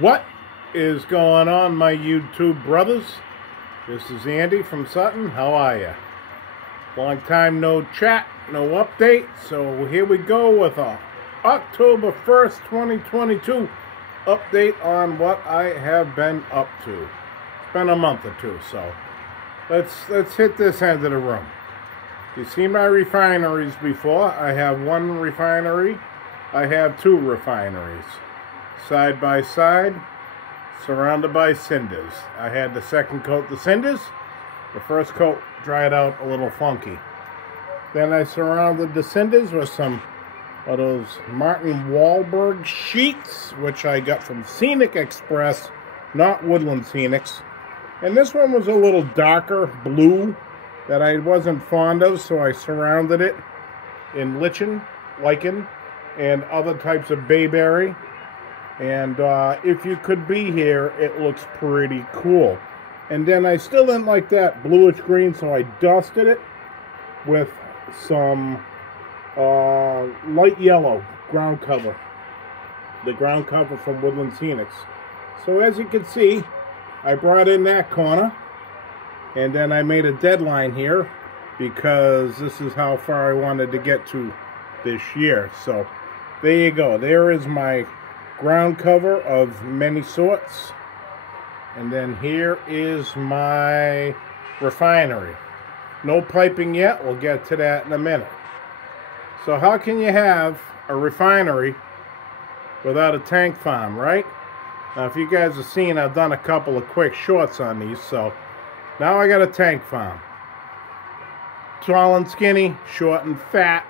What is going on, my YouTube brothers? This is Andy from Sutton. How are ya? Long time no chat, no update. So here we go with a October 1st, 2022 update on what I have been up to. It's been a month or two, so let's hit this end of the room. You see my refineries before. I have one refinery. I have two refineries. Side by side, surrounded by cinders. I had to second coat the cinders. The first coat dried out a little funky. Then I surrounded the cinders with some of those Martin Wahlberg sheets, which I got from Scenic Express, not Woodland Scenics. And this one was a little darker blue that I wasn't fond of, so I surrounded it in lichen, and other types of bayberry. And if you could be here, it looks pretty cool. And then I still didn't like that bluish green, so I dusted it with some light yellow ground cover. The ground cover from Woodland Scenics. So as you can see, I brought in that corner. And then I made a deadline here because this is how far I wanted to get to this year. So there you go. There is my ground cover of many sorts. And then here is my refinery. No piping yet. We'll get to that in a minute. So how can you have a refinery without a tank farm, right? Now if you guys have seen, I've done a couple of quick shorts on these. So now I got a tank farm. Tall and skinny, short and fat,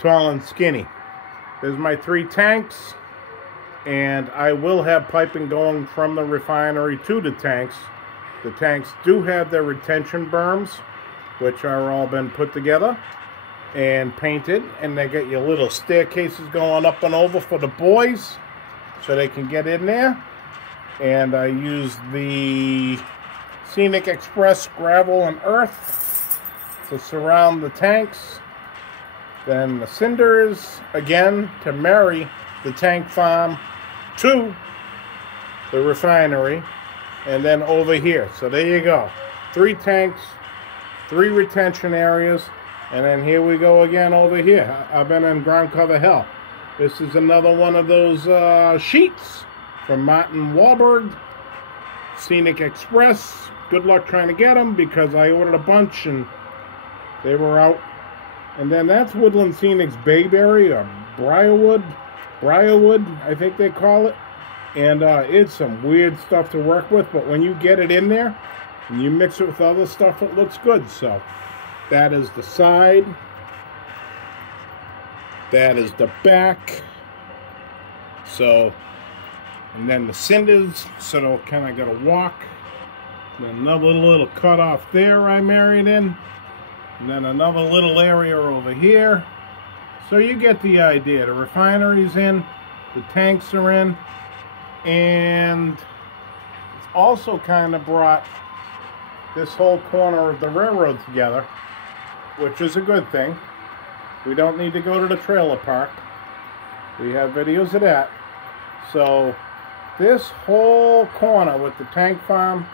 tall and skinny. There's my 3 tanks. And I will have piping going from the refinery to the tanks. The tanks do have their retention berms, which are all been put together and painted. And they get your little staircases going up and over for the boys so they can get in there. And I use the Scenic Express gravel and earth to surround the tanks. Then the cinders, again, to marry the tank farm to the refinery, and then over here. So there you go. 3 tanks, 3 retention areas, and then here we go again over here. I've been in ground cover hell. This is another one of those sheets from Martin Wahlberg, Scenic Express. Good luck trying to get them because I ordered a bunch and they were out. And then that's Woodland Scenics Bayberry or Briarwood, I think they call it. And it's some weird stuff to work with, but when you get it in there and you mix it with other stuff, it looks good. So that is the side. That is the back. So, and then the cinders, so they'll kind of got to walk. And another little cut off there I married in. And then another little area over here. So you get the idea. The refinery's in, the tanks are in, and it's also kind of brought this whole corner of the railroad together, which is a good thing. We don't need to go to the trailer park. We have videos of that. So this whole corner with the tank farm,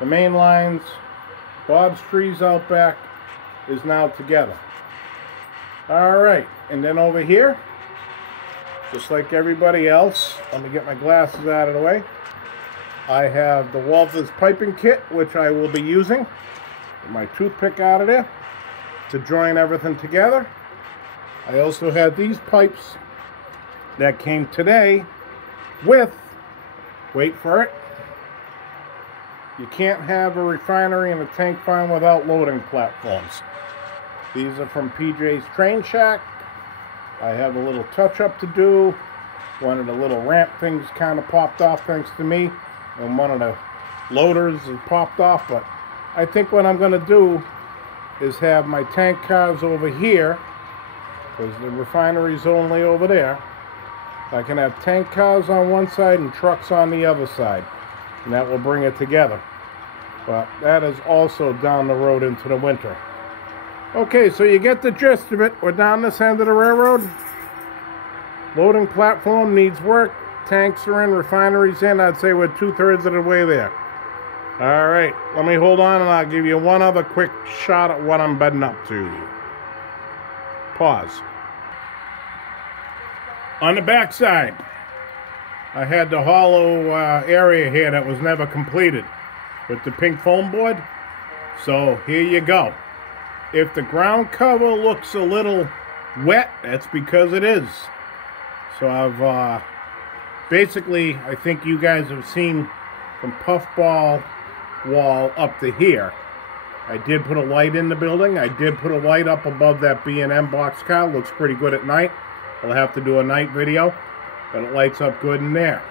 the main lines, Bob's trees out back is now together. Alright, and then over here, just like everybody else, let me get my glasses out of the way. I have the Walters piping kit, which I will be using. Get my toothpick out of there to join everything together. I also have these pipes that came today with, wait for it, you can't have a refinery and a tank farm without loading platforms. These are from PJ's Train Shack. I have a little touch-up to do. One of the little ramp things kind of popped off thanks to me. And one of the loaders has popped off. But I think what I'm going to do is have my tank cars over here, because the refinery's only over there. I can have tank cars on one side and trucks on the other side. And that will bring it together. But that is also down the road into the winter. Okay, so you get the gist of it. We're down this end of the railroad. Loading platform needs work. tanks are in, refineries in. I'd say we're 2/3 of the way there. All right, let me hold on and I'll give you one other quick shot at what I'm bedding up to. Pause. On the back side, I had the hollow area here that was never completed with the pink foam board. So here you go. If the ground cover looks a little wet, that's because it is. So I've basically, I think you guys have seen from puffball wall up to here. I did put a light in the building. I did put a light up above that B&M boxcar. Looks pretty good at night. I'll have to do a night video, but it lights up good in there.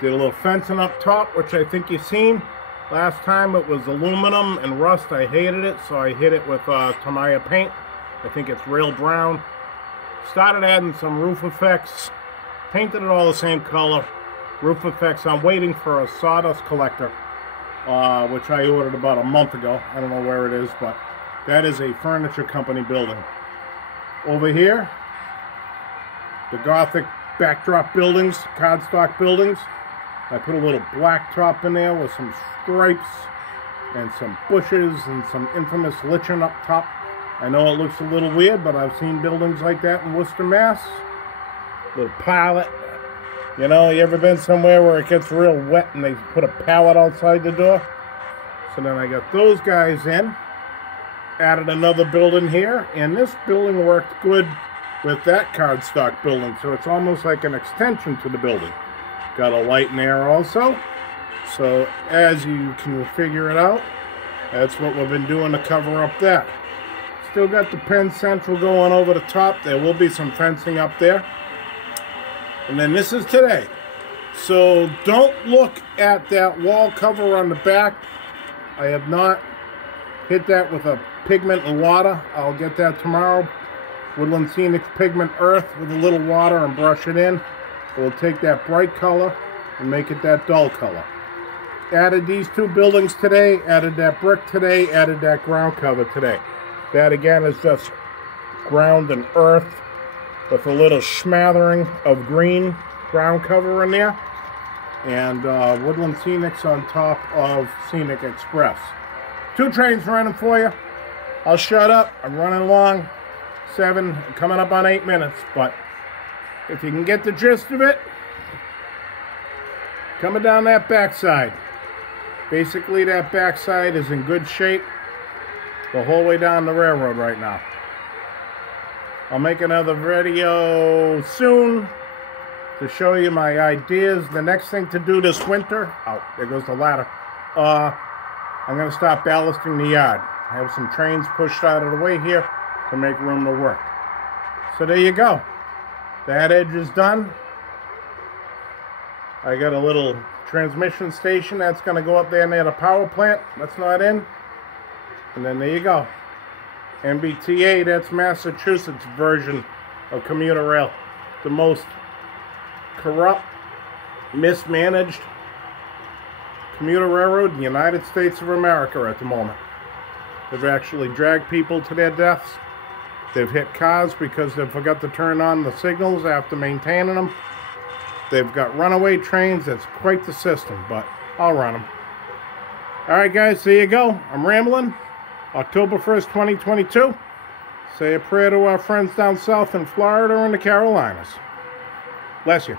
Did a little fencing up top, which I think you've seen. Last time it was aluminum and rust. I hated it, so I hit it with Tamiya paint. I think it's real brown. Started adding some roof effects. Painted it all the same color. Roof effects. I'm waiting for a sawdust collector, which I ordered about a month ago. I don't know where it is, but that is a furniture company building. Over here, the Gothic backdrop buildings, cardstock buildings. I put a little black top in there with some stripes and some bushes and some infamous lichen up top. I know it looks a little weird, but I've seen buildings like that in Worcester, Mass. Little pallet. You know, you ever been somewhere where it gets real wet and they put a pallet outside the door? So then I got those guys in. Added another building here, and this building worked good with that cardstock building, so it's almost like an extension to the building. Got a light in there also, so as you can figure it out, that's what we've been doing to cover up that. Still got the Penn Central going over the top. There will be some fencing up there. And then this is today. So don't look at that wall cover on the back. I have not hit that with a pigment and water. I'll get that tomorrow. Woodland Scenic Pigment Earth with a little water and brush it in. We'll take that bright color and make it that dull color. Added these two buildings today, added that brick today, added that ground cover today. That again is just ground and earth with a little smattering of green ground cover in there. And Woodland Scenics on top of Scenic Express. 2 trains running for you. I'll shut up. I'm running along. 7, coming up on 8 minutes. But if you can get the gist of it, coming down that backside. Basically, that backside is in good shape the whole way down the railroad right now. I'll make another video soon to show you my ideas. The next thing to do this winter, oh, there goes the ladder. I'm going to start ballasting the yard. I have some trains pushed out of the way here to make room to work. So there you go. That edge is done. I got a little transmission station that's going to go up there near the power plant. That's not in. And then there you go. MBTA, that's Massachusetts' version of commuter rail. The most corrupt, mismanaged commuter railroad in the United States of America at the moment. They've actually dragged people to their deaths. They've hit cars because they forgot to turn on the signals after maintaining them. They've got runaway trains. It's quite the system, but I'll run them. All right, guys, there you go. I'm rambling. October 1st, 2022. Say a prayer to our friends down south in Florida or in the Carolinas. Bless you.